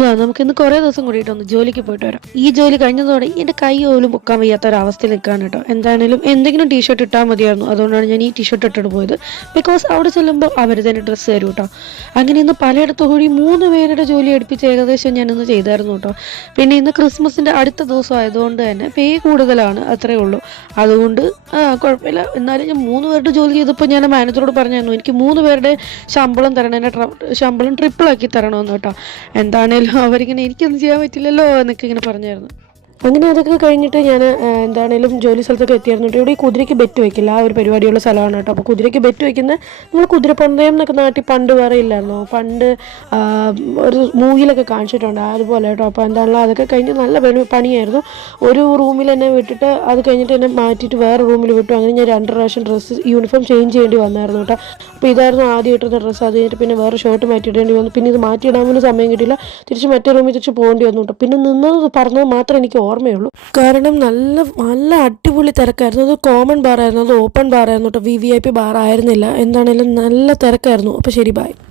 വാ നമുക്കിന്ന് കുറേ ദിവസം കൂടിയിട്ടൊന്ന് ജോലിക്ക് പോയിട്ട് വരാം. ഈ ജോലി കഴിഞ്ഞതോടെ എൻ്റെ കൈ പോലും പൊക്കാൻ വയ്യാത്ത ഒരു അവസ്ഥയിൽ നിൽക്കുകയാണ് കേട്ടോ. എന്തായാലും എന്തെങ്കിലും ടീഷർട്ട് ഇട്ടാൽ മതിയായിരുന്നു. അതുകൊണ്ടാണ് ഞാൻ ഈ ടീഷർട്ട് ഇട്ടിട്ട് പോയത്. ബിക്കോസ് അവിടെ ചെല്ലുമ്പോൾ അവർ തന്നെ ഡ്രസ്സ് തരും കേട്ടോ. അങ്ങനെ ഇന്ന് പലയിടത്തു കൂടി 3 പേരുടെ ജോലി എടുപ്പിച്ച് ഏകദേശം ഞാനിന്ന് ചെയ്തായിരുന്നു കേട്ടോ. പിന്നെ ഇന്ന് ക്രിസ്മസിൻ്റെ അടുത്ത ദിവസം ആയതുകൊണ്ട് തന്നെ പേ കൂടുതലാണ്, അത്രേ ഉള്ളൂ. അതുകൊണ്ട് കുഴപ്പമില്ല. എന്നാലും ഞാൻ 3 പേരുടെ ജോലി ചെയ്തപ്പോൾ ഞാൻ മാനേജറോട് പറഞ്ഞായിരുന്നു എനിക്ക് 3 പേരുടെ ശമ്പളം തരണം, എൻ്റെ ശമ്പളം ട്രിപ്പിളാക്കി തരണമെന്ന് കേട്ടോ. എന്താണേലും അവരിങ്ങനെ എനിക്കൊന്നും ചെയ്യാൻ പറ്റില്ലല്ലോ എന്നൊക്കെ ഇങ്ങനെ പറഞ്ഞായിരുന്നു. അങ്ങനെ അതൊക്കെ കഴിഞ്ഞിട്ട് ഞാൻ എന്താണേലും ജോലി സ്ഥലത്തൊക്കെ എത്തിയായിരുന്നു. ഇവിടെ ഈ കുതിരയ്ക്ക് ബെറ്റ് വയ്ക്കില്ല, ആ ഒരു പരിപാടിയുള്ള സ്ഥലമാണ് കേട്ടോ. അപ്പോൾ കുതിരയ്ക്ക് ബെറ്റ് വയ്ക്കുന്ന നമ്മൾ കുതിരപ്പന്തയം എന്നൊക്കെ നാട്ടിൽ പണ്ട് വേറെ ഇല്ലായിരുന്നോ, പണ്ട് ഒരു മൂവിയിലൊക്കെ കാണിച്ചിട്ടുണ്ട് അതുപോലെ കേട്ടോ. അപ്പോൾ എന്താണല്ലോ അതൊക്കെ കഴിഞ്ഞ് നല്ല പണിയായിരുന്നു. ഒരു റൂമിൽ എന്നെ വിട്ടിട്ട് അത് കഴിഞ്ഞിട്ട് എന്നെ മാറ്റിയിട്ട് വേറെ റൂമിൽ വിട്ടു. അങ്ങനെ ഞാൻ 2 പ്രാവശ്യം യൂണിഫോം ചേഞ്ച് ചെയ്യേണ്ടി വന്നായിരുന്നു കേട്ടോ. അപ്പോൾ ഇതായിരുന്നു ആദ്യം ഇട്ടിരുന്ന ഡ്രസ്സ്. അത് കഴിഞ്ഞിട്ട് പിന്നെ വേറെ ഷർട്ട് മാറ്റിയിടേണ്ടി വന്നു. പിന്നെ ഇത് മാറ്റിയിടാൻ പോലും സമയം കിട്ടിയില്ല. തിരിച്ച് മറ്റേ റൂമിൽ തിരിച്ച് പോകേണ്ടി വന്നു കേട്ടോ. പിന്നെ നിന്നത് പറഞ്ഞത് മാത്രം എനിക്ക് ഓർമ്മയുള്ളൂ. കാരണം നല്ല നല്ല അടിപൊളി തിരക്കായിരുന്നു. അത് കോമൺ ബാർ ആയിരുന്നു, അത് ഓപ്പൺ ബാർ ആയിരുന്നു കേട്ടോ. VIP ബാർ ആയിരുന്നില്ല. എന്താണേലും നല്ല തിരക്കായിരുന്നു. അപ്പോൾ ശരി, ബൈ.